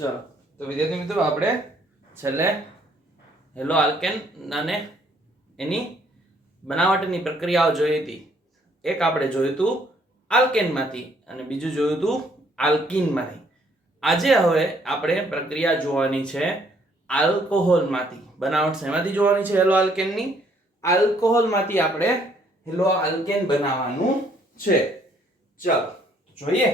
ચલો તો વિદ્યાર્થી મિત્રો આપણે છેલ્લે હેલો આલ્કેન અને એની બનાવટની પ્રક્રિયાઓ જોઈ હતી. એક આપણે જોયું હતું આલ્કેનમાંથી અને બીજું જોયું હતું આલ્કીનમાંથી. આજે હવે આપણે પ્રક્રિયા જોવાની છે આલ્કોહોલમાંથી. બનાવટ શેમાંથી જોવાની છે હેલો આલ્કેનની? આલ્કોહોલમાંથી આપણે હેલો આલ્કેન બનાવવાનું છે. ચલો જોઈએ.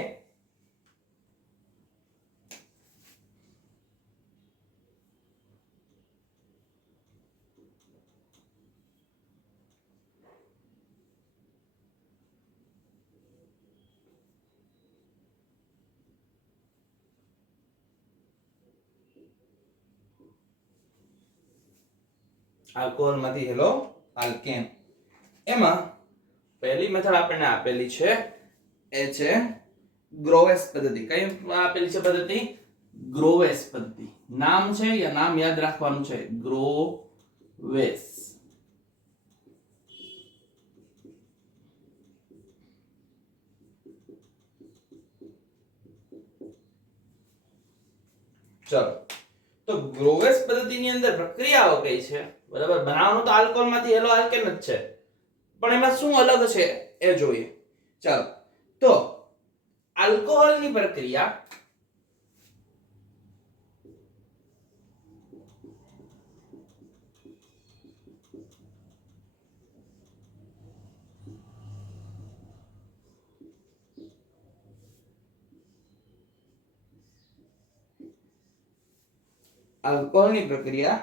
આલ્કોહોલમાંથી હેલો આલ્કેન. એમાં પહેલી મેથડ આપણને આપેલી છે એ છે ગ્રોવેસ પદ્ધતિ. કઈ આપેલી છે પદ્ધતિ? ગ્રોવેસ પદ્ધતિ. નામ છે યા નામ યાદ રાખવાનું છે, ગ્રોવેસ. ચલો તો ગ્રોવેસ પદ્ધતિની અંદર પ્રક્રિયાઓ કઈ છે? બરાબર, બનાવવાનું તો આલ્કોહોલમાંથી હેલો આલ્કેન જ છે, પણ એમાં શું અલગ છે એ જોઈએ. ચાલો તો આલ્કોહોલની પ્રક્રિયા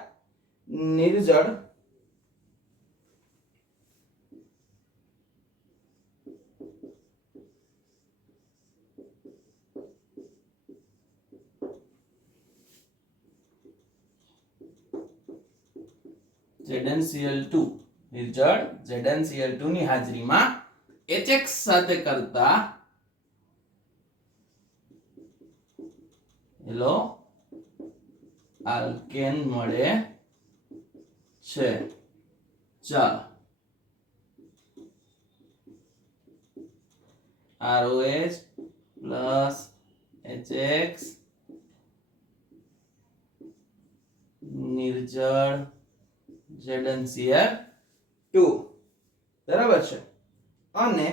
નિર્જળ ZnCl2 નિર્જળ ZnCl2 ની હાજરીમાં HX સાથે કરતા હેલો આલ્કેન મળે છે. ચાલો ROH પ્લસ HX નિર્જળ ZnCl2. બરાબર છે. અને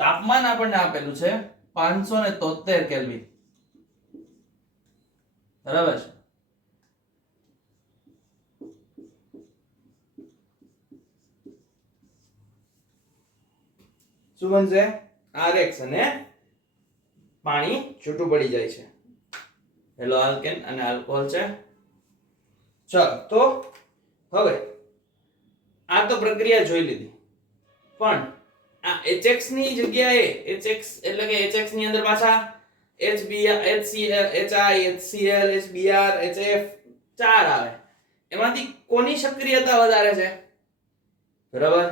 તાપમાન આપણને આપેલું છે 573 કેલ્વિન. બરાબર છે. શું બનશે? RX અને પાણી છૂટું પડી જાય છે. હેલો આલ્કેન અને આલ્કોહોલ છે. ચલો તો હવે આ તો પ્રક્રિયા જોઈ લીધી, પણ આ HX ની જગ્યાએ HX એટલે કે HX ની અંદર પાછા HBr HCl HI HCl HBr HF 4 આવે. એમાંથી કોની સક્રિયતા વધારે છે? બરાબર.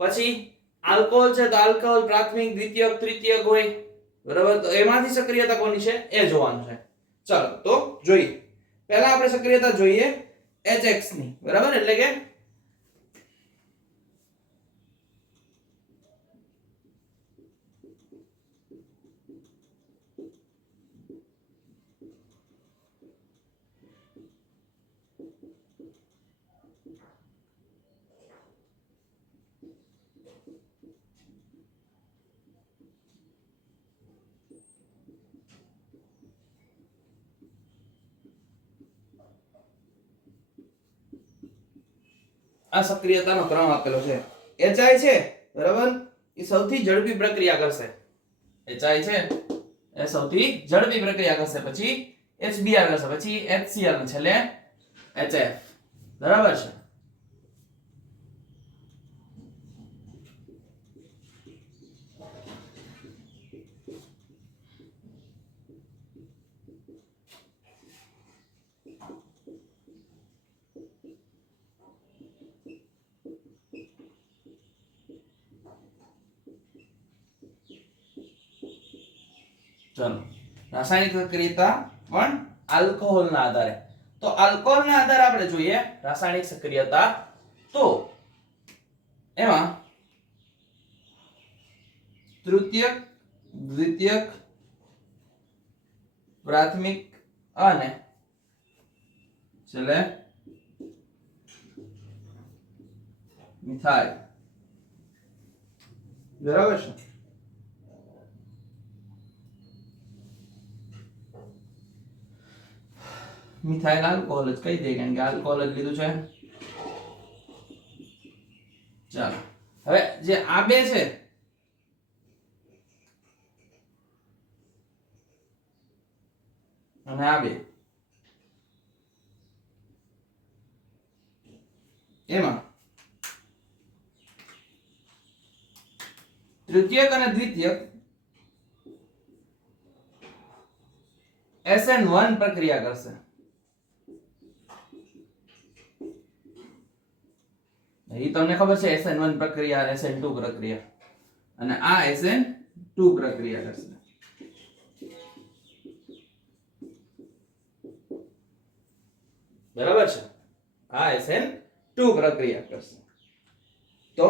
પછી આલ્કોહોલ છે તો આલ્કોહોલ પ્રાથમિક, દ્વિતીયક, તૃતીયક હોય. બરાબર, તો એમાંથી સક્રિયતા કોની છે એ જોવાનું છે. ચલો તો જોઈએ. પહેલા આપણે સક્રિયતા જોઈએ HX ની. બરાબર, એટલે કે આ સક્રિયતાનો ક્રમ આપેલો છે. HI છે બરાબર, એ સૌથી ઝડપી પ્રક્રિયા કરશે. HI છે એ સૌથી ઝડપી પ્રક્રિયા કરશે, પછી HBr કરશે, પછી HCl અને છેલ્લે HF. બરાબર છે. ચલો રાસાયણિક સક્રિયતા પણ આલ્કોહોલના આધારે. તો આલ્કોહોલના આધારે આપણે જોઈએ રાસાયણિક સક્રિયતા. તો એમાં તૃતીયક, દ્વિતીયક, પ્રાથમિક અને છેલ્લે મિથાઇલ. બરાબર છે. મિથાઇલ આલ્કોહોલ જ કહી દે કારણ કે આલ્કોહોલ જ લીધું છે. ચાલો હવે જે આ બે છે અને આ બે એમાં તૃતીયક અને દ્વિતીયક SN1 પ્રક્રિયા કરશે. એ તમને ખબર છે SN1 પ્રક્રિયા SN2 પ્રક્રિયા અને આ SN2 પ્રક્રિયા કરશે. બરાબર છે. આ SN2 પ્રક્રિયા કરશે. તો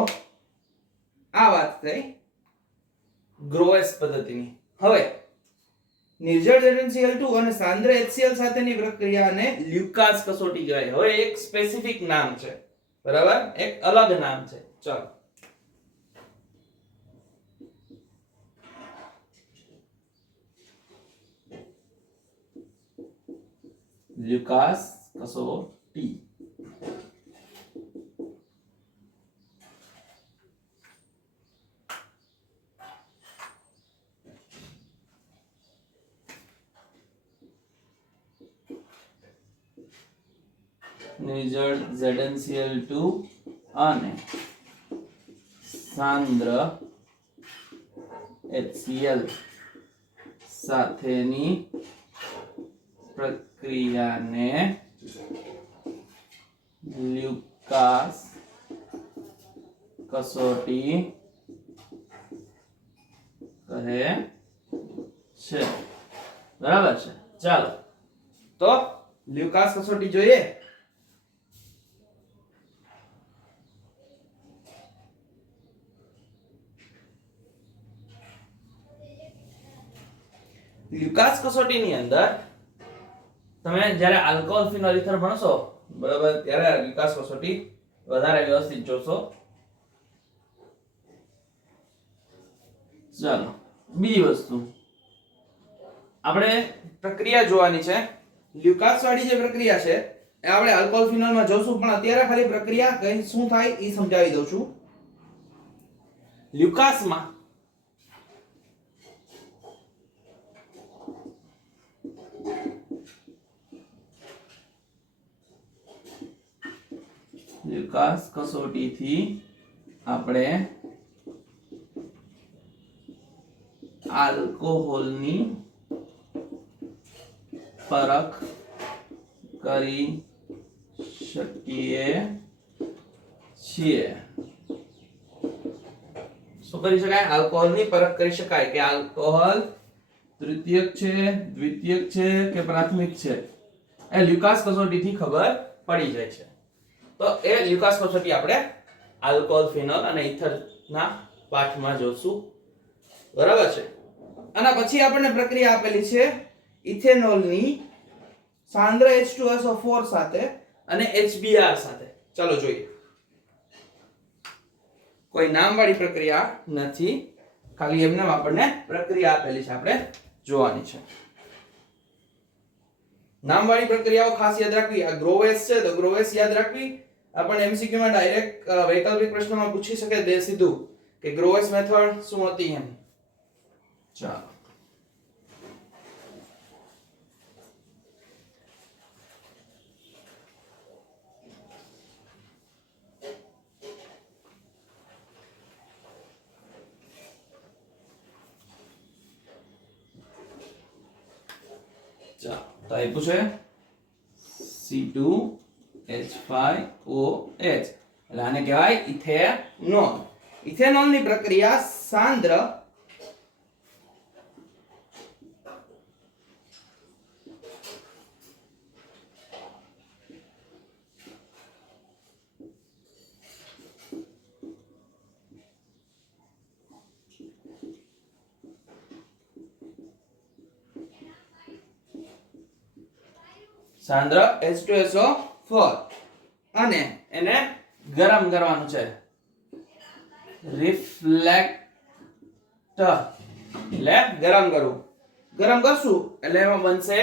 આ વાત થઈ ગ્રોએસ પદ્ધતિની. હવે નિર્જળ ZnCl2 અને સાંદ્ર HCl સાથેની પ્રક્રિયાને લ્યુકાસ કસોટી કહેવાય. હવે એક સ્પેસિફિક નામ છે. બરાબર, એક અલગ નામ છે. ચાલો લ્યુકાસ કસોટી. નિર્જળ ZnCl2 અને સાંદ્ર HCl સાથેની પ્રક્રિયાને લ્યુકાસ કસોટી કહે છે. બરાબર છે. ચાલો તો લ્યુકાસ કસોટી જોઈએ. લ્યુકાસ કસોટીની અંદર તમે જ્યારે આલ્કોહોલ ફિનોલ ઇથર ભણશો બરાબર ત્યારે લ્યુકાસ કસોટી વધારે વ્યવસ્થિત જોશો. ચાલો બીજી વસ્તુ આપણે પ્રક્રિયા જોવાની છે. લ્યુકાસ વાળી જે પ્રક્રિયા છે એ આપણે આલ્કોહોલ ફિનોલમાં જોશું પણ અત્યારે ખાલી પ્રક્રિયા કઈ શું થાય એ સમજાવી દઉં છું. લ્યુકાસમાં લ્યુકાસ કસોટીથી આપણે આલ્કોહોલની પરખ કરી શકીએ છીએ. શું કરી શકાય? આલ્કોહોલની પરખ કરી શકાય કે આલ્કોહોલ તૃતીયક છે, દ્વિતીયક છે કે પ્રાથમિક છે. એ લ્યુકાસ કસોટીથી ખબર પડી જાય છે. તો એ લ્યુકાસ કસોટી આપણે આલ્કોહોલ ફિનોલ અને ઇથરના પાઠમાં જોશું. બરાબર છે. અને પછી આપણને પ્રક્રિયા આપેલી છે ઇથેનોલની સાંદ્ર H2SO4 સાથે અને HBr સાથે. ચાલો જોઈએ. કોઈ નામવાળી પ્રક્રિયા નથી, ખાલી એમને આપણને પ્રક્રિયા આપેલી છે, આપણે જોવાની છે. નામવાળી પ્રક્રિયાઓ ખાસ યાદ રાખવી. આ ગ્રોવેસ છે તો ગ્રોવેસ યાદ રાખવી. આપણને MCQ માં ડાયરેક્ટ વૈકલ્પિક પ્રશ્નમાં પૂછી શકે દે સીધું કે ગ્રોવેસ મેથડ શું હતી એમ. ચાલો તો આપ્યું છે C2H5OH એટલે આને કહેવાય ઇથેનોલ. ઇથેનોલની પ્રક્રિયા સાંદ્ર સાંદ્ર H2SO4 અને એને ગરમ કરવાનું છે રિફ્લેક્ટર એટલે ગરમ કરવું ગરમ કરશું એટલે એમાં બનશે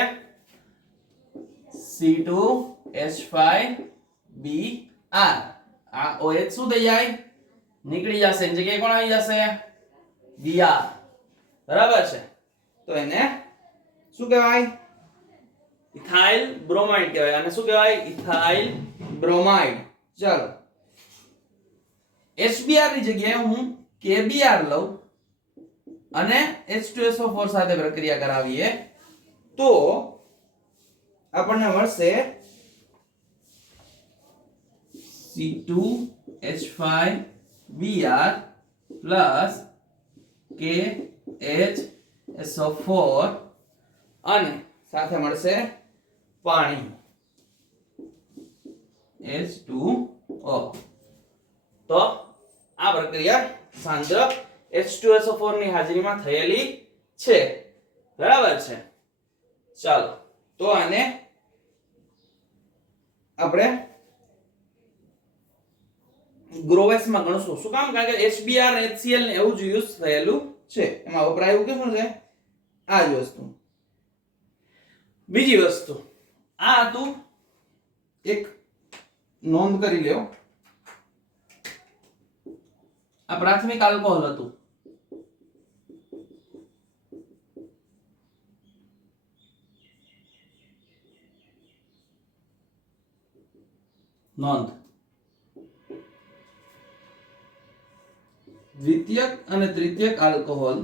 C2H5Br આ OH શું થઈ જાય નીકળી જશે એની જગ્યાએ કોણ આવી જશે Br બરાબર છે તો એને શું કહેવાય ઇથાઇલ બ્રોમાઇડ કહેવાય અને શું કહેવાય ઇથાઇલ બ્રોમાઇડ ચાલો HBr ની જગ્યાએ હું KBr લઉં અને H2SO4 સાથે પ્રક્રિયા કરાવીએ તો આપણને મળશે C2H5Br plus KHSO4 અને સાથે મળશે પાણી H2O તો આ પ્રક્રિયા સાંદ્ર H2SO4 ની હાજરીમાં થયેલી છે બરાબર છે ચાલો તો આને આપણે ગ્રોવેસ માં ગણશું શું કામ કારણ કે HBr અને HCl ને એવું જ યુઝ થયેલું છે એમાં વપરાયું કે શું છે આ જ વસ્તુ બીજી વસ્તુ આ હતું એક નોંધ કરી લ્યો આ પ્રાથમિક આલ્કોહોલ હતું નોંધ દ્વિતીયક અને તૃતીયક આલ્કોહોલ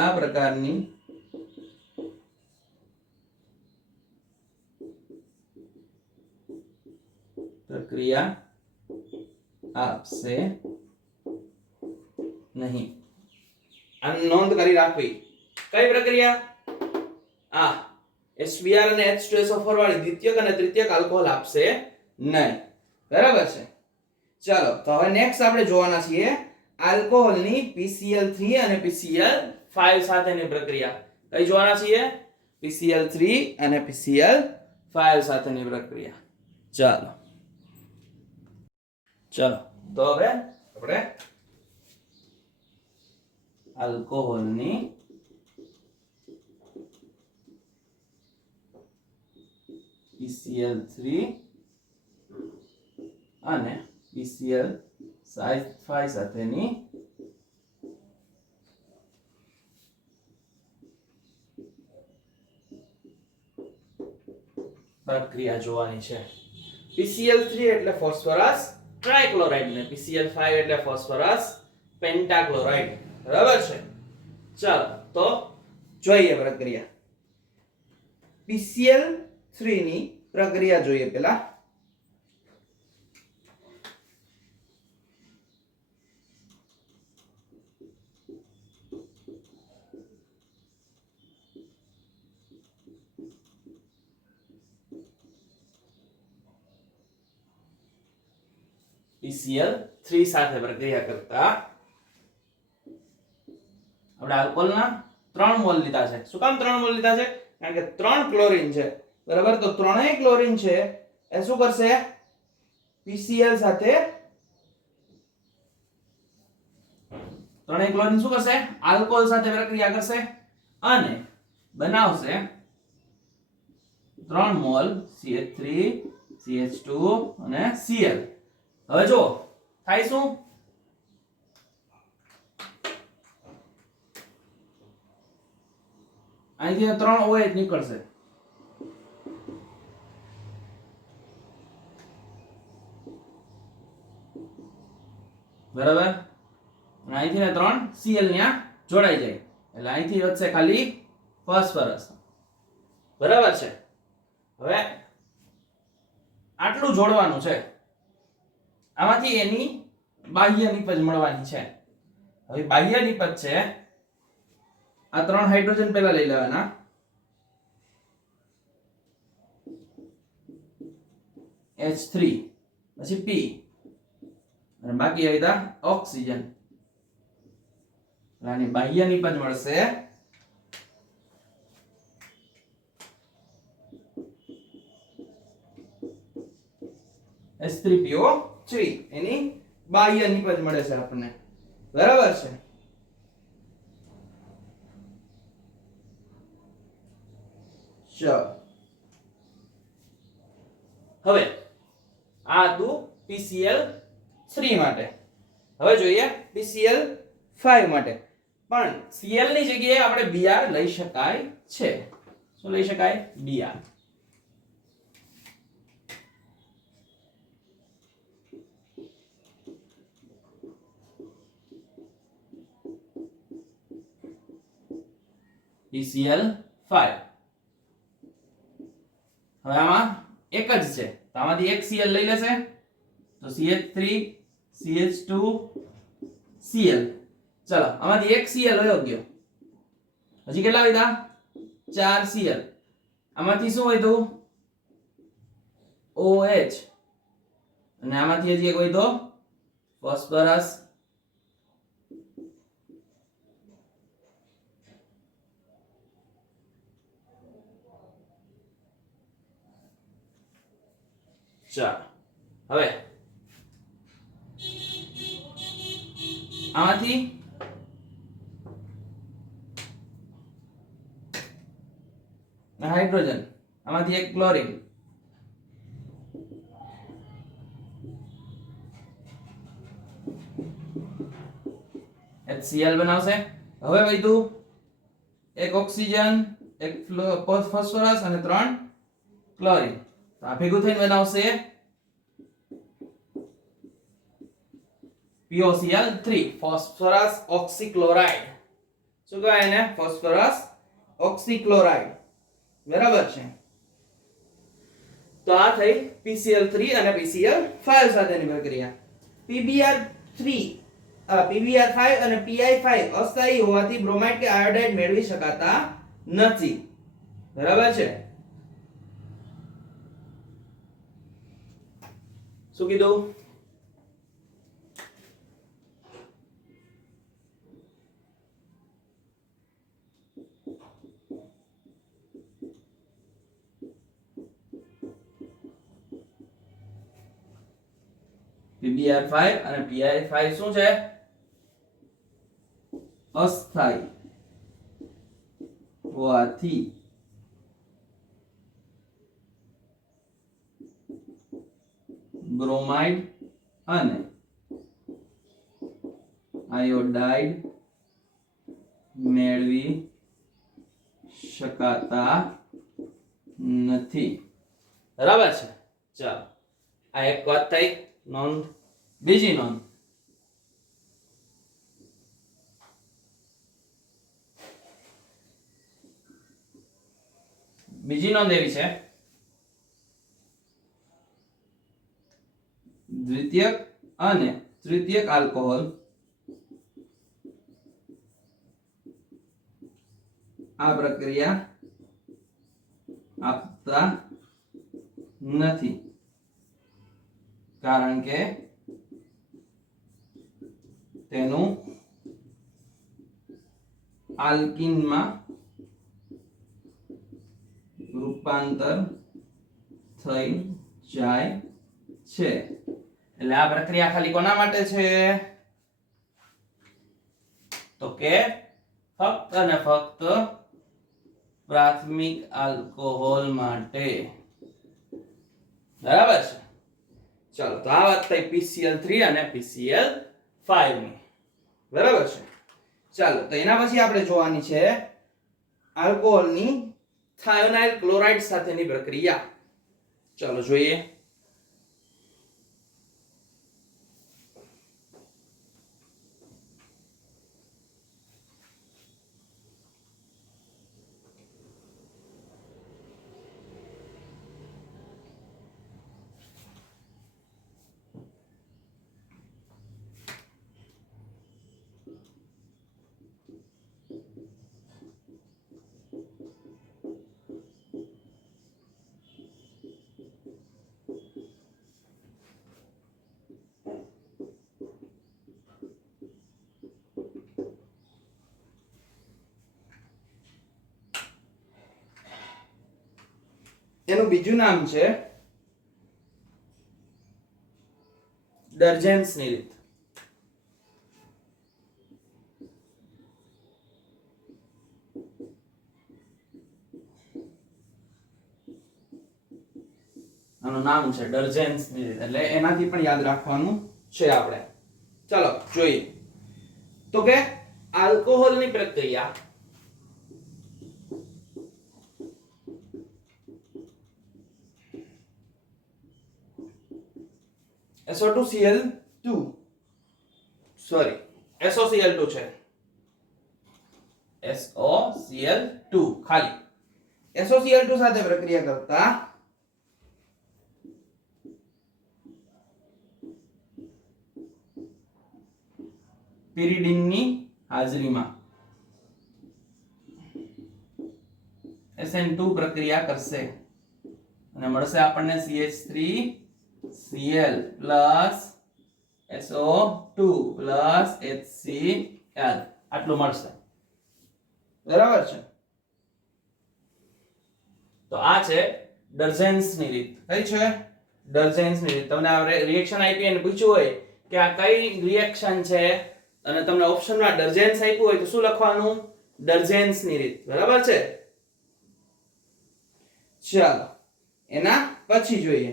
આ પ્રકારની પ્રક્રિયા આપશે નહીં આ નોંધ કરી રાખવી કઈ પ્રક્રિયા આ HBr અને H2SO4 વાળી દ્વિતીયક અને તૃતીયક આલ્કોહોલ આપશે નહીં બરાબર છે ચાલો તો હવે નેક્સ્ટ આપણે જોવાના છીએ આલ્કોહોલની PCl3 અને PCl5 સાથેની પ્રક્રિયા કઈ જોવાના છીએ PCl3 અને PCl5 સાથેની પ્રક્રિયા ચાલો ચાલો તો હવે આપણે આલ્કોહોલની PCl3 અને PCl5 સાથેની પ્રક્રિયા જોવાની છે PCl3 એટલે ફોસ્ફરસ ટ્રાઇક્લોરાઇડ ને PCl5 એટલે ફોસ્ફરસ પેન્ટાક્લોરાઇડ બરાબર છે ચાલો તો જોઈએ પ્રક્રિયા PCl3 ની પ્રક્રિયા જોઈએ પેલા PCl3 સાથે પ્રક્રિયા કરતા આપણે આલ્કોહોલના 3 મોલ લીધા છે શું કામ 3 મોલ લીધા છે કારણ કે 3 ક્લોરીન છે બરાબર તો ત્રણેય ક્લોરીન છે એ શું કરશે PCl સાથે ત્રણેય ક્લોરીન શું કરશે આલ્કોહોલ સાથે પ્રક્રિયા કરશે અને બનાવશે 3 મોલ CH3 CH2 અને Cl હવે જો થાય શું અહીંથી 3 OH નીકળશે બરાબર અને અહીંથી 3 Cl ન્યા જોડાઈ જાય એટલે અહીંથી વધશે ખાલી ફોસ્ફરસ બરાબર છે હવે આટલું જોડવાનું છે આમાંથી એની બાહ્ય નિપજ મળવાની છે હવે બાહ્ય નિપજ છે આ 3 હાઇડ્રોજન પહેલા લઈ લેવાના H3 પછી P અને બાકી આવી ઓક્સિજન આની બાહ્ય નિપજ મળશે H3PO3 એની બાહ્ય નિપજ મળે છે આપણને, બરાબર છે. ચલો હવે આ હતું PCl3 માટે. હવે જોઈએ PCl5 માટે. પણ Cl ની જગ્યાએ આપણે Br લઈ શકાય છે. શું લઈ શકાય? Br. PCl5. હવે આમાં એક જ છે તો આમાંથી એક Cl લઈ લેશે તો CH3 CH2 Cl. ચલો આમાંથી એક Cl વયો ગયો, હજી કેટલા વધ્યા? 4 Cl. આમાંથી શું વધ્યું? OH. અને આમાંથી હજી એક વધ્યો ફોસ્ફરસ. ચાલો હવે આમાંથી હાઇડ્રોજન, આમાંથી એક ક્લોરીન. HCl બનાવશે. હવે વધ્યું એક ઓક્સિજન, એક ફોસ્ફરસ અને 3 ક્લોરીન. તો આ ભેગું થઈને બનાવશે POCl3 ફોસ્ફરસ ઓક્સીક્લોરાઇડ. શું કહેવાય એને? Phosphorus oxychloride. બરાબર છે. તો આ થઈ PCl3 અને PCl5 સાથેની પ્રક્રિયા. PBr5 અને PI5 અસ્થાયી હોવાથી બ્રોમાઇડ કે આયોડાઇડ મેળવી શકાતા નથી. બરાબર છે. શું કીધું? PBr5 અને PI5 શું છે? અસ્થાયી હોવાથી બ્રોમાઇડ અને આયોડાઇડ મેળવી શકાતા નથી. બરાબર છે. ચાલો આ એક વાત થઈ નોંધ. બીજી નોંધ, એવી છે દ્વિતીયક અને તૃતીયક આલ્કોહોલ આ પ્રક્રિયા આપતા નથી, કારણ કે તેનું આલ્કીનમાં રૂપાંતર થઈ જાય છે. એટલે આ પ્રક્રિયા ખાલી કોના માટે છે? તો કે ફક્ત અને ફક્ત પ્રાથમિક આલ્કોહોલ માટે. બરાબર છે. ચાલો તો આ વાત થઈ PCl3 અને PCl5 ની. બરાબર છે. ચાલો તો એના પછી આપણે જોવાની છે આલ્કોહોલની થાયોનાઇલ ક્લોરાઇડ સાથેની પ્રક્રિયા. ચાલો જોઈએ. એનું બીજું નામ છે ડર્જેન્સની રીત. આનું નામ છે ડર્જેન્સની રીત, એટલે એનાથી પણ યાદ રાખવાનું છે આપણે. ચાલો જોઈએ. તો કે આલ્કોહોલની પ્રક્રિયા SO2Cl2 સોરી SOCl2 છે. SOCl2 ખાલી SOCl2 સાથે પ્રક્રિયા કરતા પિરિડિનની હાજરીમાં SN2 પ્રક્રિયા કરશે અને મળશે આપણને CH3Cl plus SO2 plus HCl આટલું મળશે. બરાબર છે. તો આ છે ડર્જેન્સની રીત. કઈ છે? ડર્જેન્સની રીત. તમને આ રિએક્શન આપી અને પૂછ્યું હોય કે આ કઈ રિએક્શન છે અને તમને ઓપ્શનમાં ડર્જેન્સ આપ્યું હોય તો શું લખવાનું? ડર્જેન્સની રીત. બરાબર છે. ચાલો એના પછી જોઈએ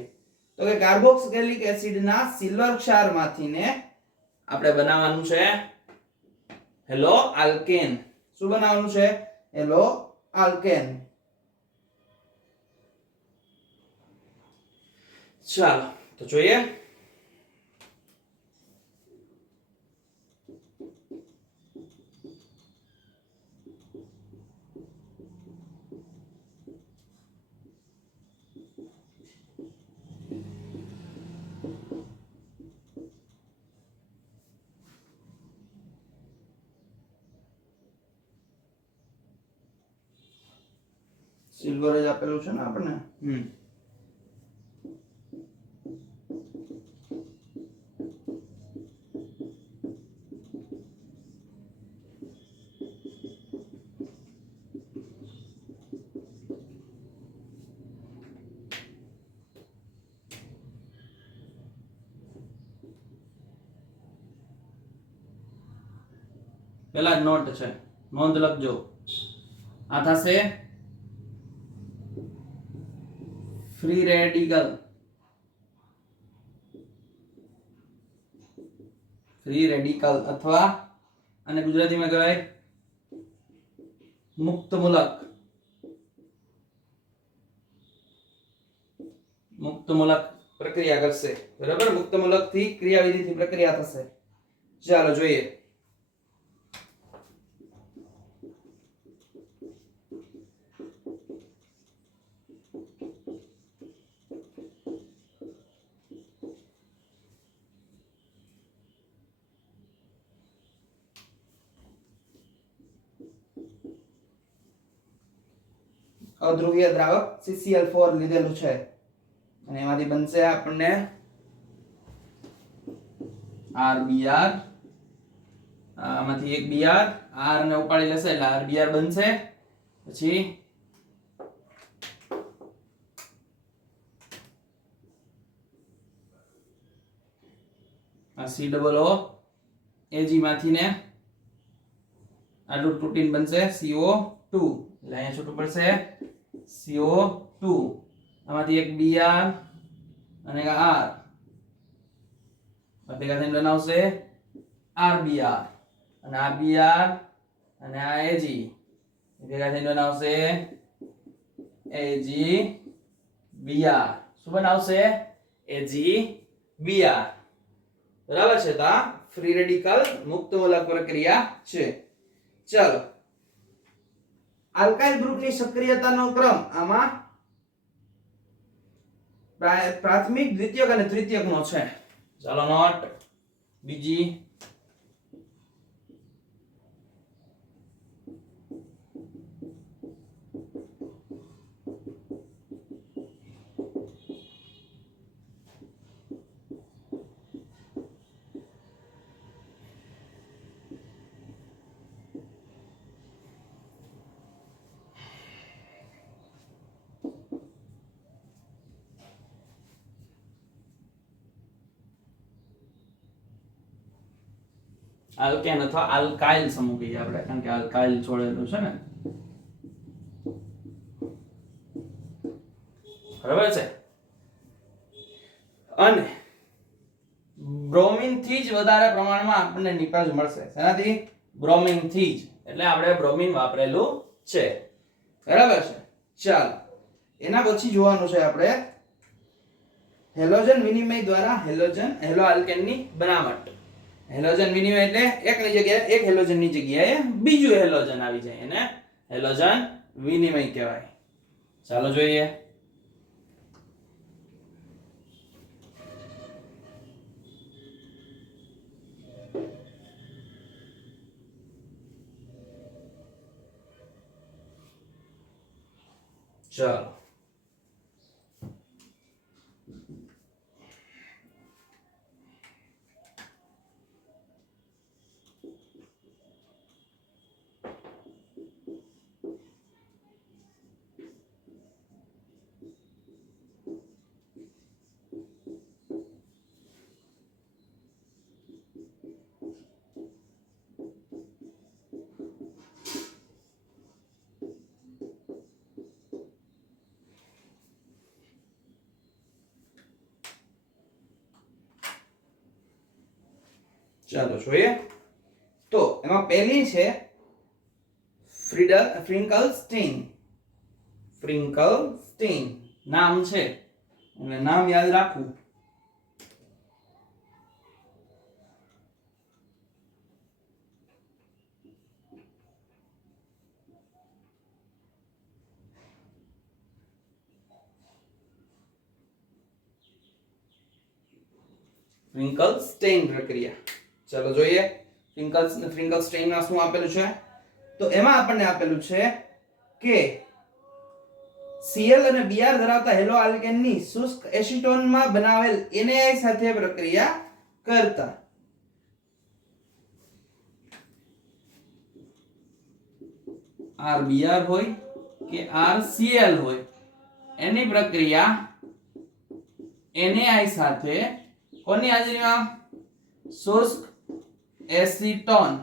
તો કે કાર્બોક્સિલિક એસિડના સિલ્વર ક્ષારમાંથી ને આપણે બનાવવાનું છે હેલો આલ્કેન. શું બનાવવાનું છે? Hello alkane. ચાલો તો જોઈએ. સિલ્વર જ આપેલું છે ને આપણને. પેલા નોટ છે, નોંધ લખજો. આ થશે ફ્રી રેડિકલ. ફ્રી રેડિકલ અથવા અને ગુજરાતીમાં કહેવાય મુક્ત મૂલક. મુક્ત મૂલક પ્રક્રિયા કરશે. બરાબર. મુક્ત મૂલક થી ક્રિયાવિધિથી પ્રક્રિયા થશે. ચાલો જોઈએ. અધ્રુવીય દ્રાવક CCl4 લીધેલું છે અને એમાંથી બનશે આપણને RBr. આમાંથી એક Br, R ને ઉપાડી લેશે એટલે RBr બનશે. પછી આ COO Ag માંથી ને આટલું પ્રોટીન બનશે CO2 એટલે અહીંયા છૂટું પડશે CO2. આમાંથી એક Br અને એક R ભેગા થઈને બનાવશે RBr અને આ Br અને આ Ag ભેગા થઈને બનાવશે AgBr. શું બનાવશે? AgBr. બરાબર છે. તો આ ફ્રી રેડિકલ મુક્ત મૂલક પ્રક્રિયા છે. ચાલો આલ્કાઇલ ગ્રુપની સક્રિયતાનો ક્રમ આમાં પ્રાથમિક, દ્વિતીયક અને તૃતીયકનો છે. ચાલો નોટ બીજી આલ્કેન અથવા આલ્કાઇલ સમૂહ કહીએ આપણે, કારણ કે આલ્કાઇલ જોડેલું છે ને, બરાબર છે. અને બ્રોમિન થી જ વધારે પ્રમાણમાં આપણને નિપજ મળશે. શેનાથી? બ્રોમિન થી જ. એટલે આપણે બ્રોમિન વાપરેલું છે, બરાબર છે. ચાલો, એના પછી જોવાનું છે આપણે હેલોજન વિનિમય દ્વારા હેલો આલ્કેનની બનાવટ. હેલોજન વિનિમય એટલે એકની જગ્યાએ એક હેલોજનની જગ્યાએ બીજું હેલોજન આવી જાય, એને હેલોજન વિનિમય કહેવાય. ચાલો જોઈએ. ચાલો, ચાલો જોઈએ. તો એમાં પહેલી છે ફ્રિંકલસ્ટીન. ફ્રિંકલસ્ટીન નામ છે, એટલે નામ યાદ રાખવું. ફ્રિંકલસ્ટીન પ્રક્રિયા. ચાલો જોઈએ ફ્રિંકલસ્ટીન માં શું આપેલું છે. તો એમાં આપણને આપેલું છે કે Cl અને Br ધરાવતા હેલો આલ્કેનની શુષ્ક એસિટોનમાં બનાવેલ NaI સાથે પ્રક્રિયા કરતા RBr હોય કે RCl હોય, એની પ્રક્રિયા NaI સાથે કોની હાજરીમાં? શુષ્ક એસિટોન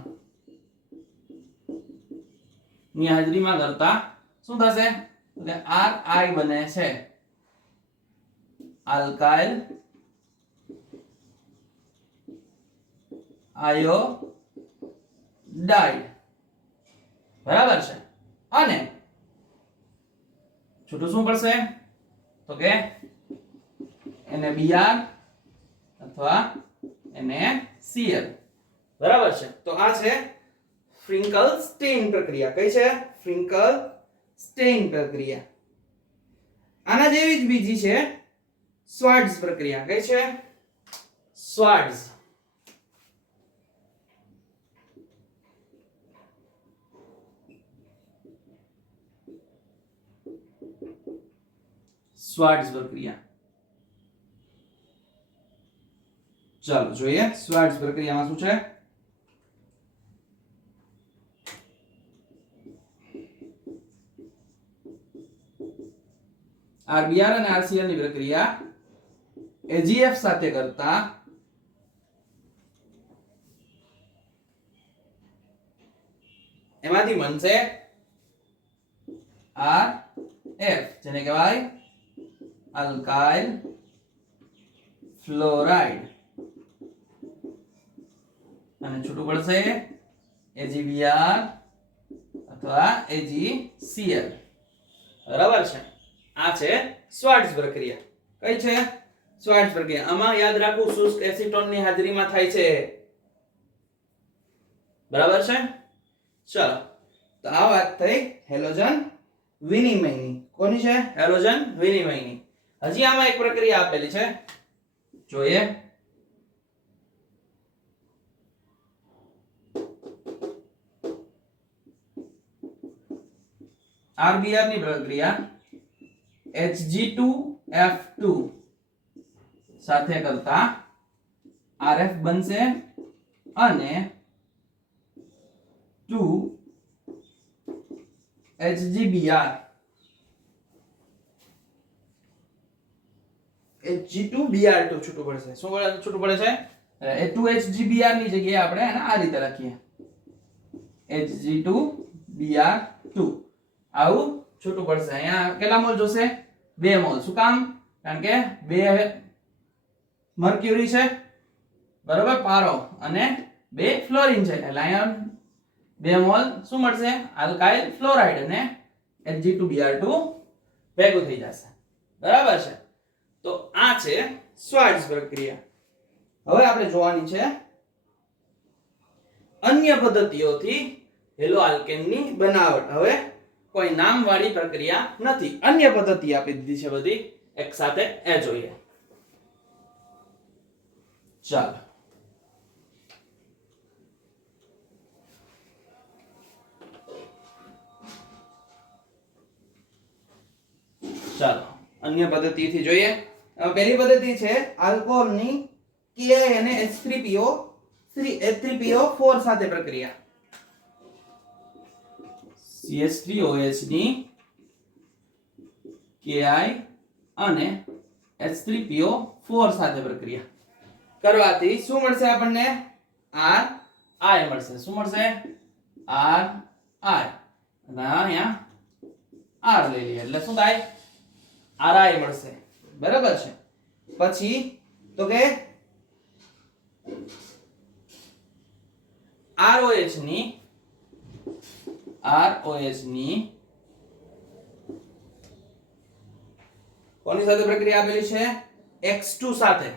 ની હાજરીમાં કરતા શું થશે? એટલે RI બને છે, આલ્કાઇલ આયોડાઇડ. બરાબર છે. અને છૂટું શું પડશે? તો કે NaBr અથવા NaCl. બરાબર છે. તો આ છે ફ્રિંકલસ્ટીન પ્રક્રિયા. કઈ છે? ફ્રિંકલસ્ટીન પ્રક્રિયા. આના જેવી જ બીજી છે સ્વાર્ટ્ઝ પ્રક્રિયા. કઈ છે? સ્વાર્ટ્ઝ. સ્વાર્ટ્ઝ પ્રક્રિયા. ચાલો જોઈએ સ્વાર્ટ્ઝ પ્રક્રિયામાં શું છે. RBr અને RCl ની પ્રક્રિયા AgF સાથે કરતા એમાંથી બનશે RF, જેને કહેવાય આલ્કાઇલ ફ્લોરાઇડ. અને છૂટું પડશે AgBr અથવા AgCl. બરાબર છે. આ છે સ્વાર્ટ્ઝ પ્રક્રિયા. કઈ છે? સ્વાર્ટ્ઝ પ્રક્રિયા. આમાં યાદ રાખવું શુષ્ક એસિટોન ની હાજરીમાં થાય છે. બરાબર છે. ચલો, તો આ વાત થઈ હેલોજન વિનિમયની. કોની છે? હેલોજન વિનિમયની. હજી આમાં એક પ્રક્રિયા આપેલી છે, જોઈએ. RBr ની પ્રક્રિયા Hg2F2 સાથે કરતા RF બનશે અને 2HgBr. Hg2Br2 છૂટું પડશે. શું છૂટું પડે છે? એ 2HgBr ની જગ્યાએ આપણે એને આ રીતે લખીએ Hg2Br2 આવું છૂટું પડશે. અહીંયા કેટલા મોલ જોશે? 2 મોલ. શું કામ? કારણ કે 2 મર્ક્યુરી છે બરોબર પારો અને 2 ફ્લોરિન છે એટલે અહીંયા 2 મોલ શું મળશે? આલ્કાઇલ ફ્લોરાઇડ અને Hg2Br2 ભેગું થઈ જશે. બરાબર છે. તો આ છે શ્વાર્ટ્ઝ પ્રક્રિયા. હવે આપણે જોવાની છે અન્ય પદ્ધતિઓથી હેલો આલ્કેનની બનાવટ. હવે કોઈ નામવાળી પ્રક્રિયા નથી, અન્ય પદ્ધતિ આપી દીધી છે બધી એક સાથે. એ જોઈએ. ચાલો અન્ય પદ્ધતિથી જોઈએ. પહેલી પદ્ધતિ છે આલ્કોહોલની Ki અને H3PO4 સાથે પ્રક્રિયા. CH3OH ની Ki અને H3PO4 સાથે પ્રક્રિયા કરવાથી શું મળશે આપણને? RI મળશે. શું મળશે? RI. અને અહીંયા R લઈ લઈએ એટલે શું થાય? RI મળશે. બરાબર છે. પછી તો કે ROH ની કોની સાથે પ્રક્રિયા આપેલી છે? X2 સાથે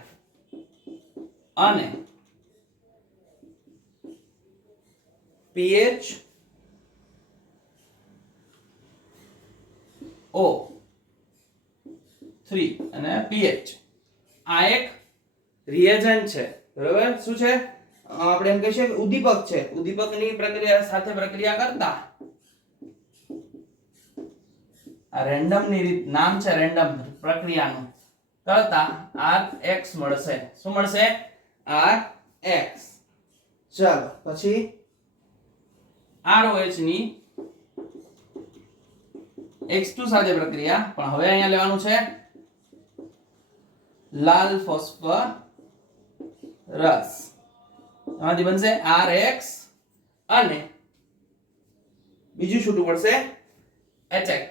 અને PHO3 અને pH. આ એક રિએજન્ટ છે બરાબર. શું છે? આપણે એમ કહીએ કે ઉદ્દીપક છે. ઉદ્દીપકની પ્રક્રિયા સાથે પ્રક્રિયા કરતા આ રેન્ડમ ની રીત નામ છે રેન્ડમ પ્રક્રિયાનું કરતા Rx મળશે. શું મળશે? Rx. ચાલો પછી ROH ની X2 સાથે પ્રક્રિયા, પણ હવે અહીંયા લેવાનું છે લાલ ફોસ્ફરસ. એમાંથી બનશે Rx અને બીજું છૂટું પડશે HX.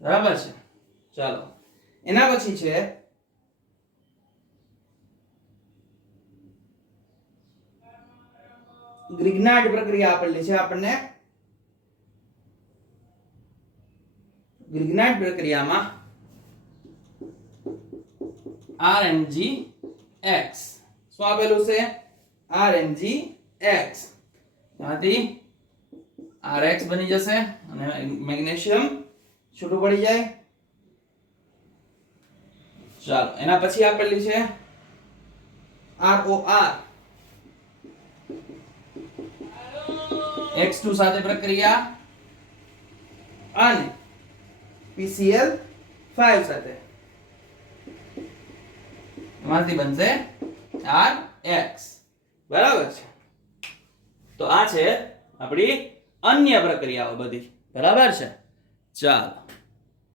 બરાબર છે. ચાલો એના પછી છે ગ્રિગ્નાર્ડ પ્રક્રિયા આપેલી છે આપણને. ગ્રિગ્નાર્ડ પ્રક્રિયામાં RNGX. શું આપેલું છે? RNGX. ત્યાંથી RX બની જશે અને મેગ્નેશિયમ છૂટું પડી જાય. ચાલો એના પછી આપેલી છે ROR. X2 સાથે પ્રક્રિયા અને PCl5 સાથે. એમાંથી બનશે RX. બરાબર છે. તો આ છે આપણી અન્ય પ્રક્રિયાઓ બધી. બરાબર છે. ચાલો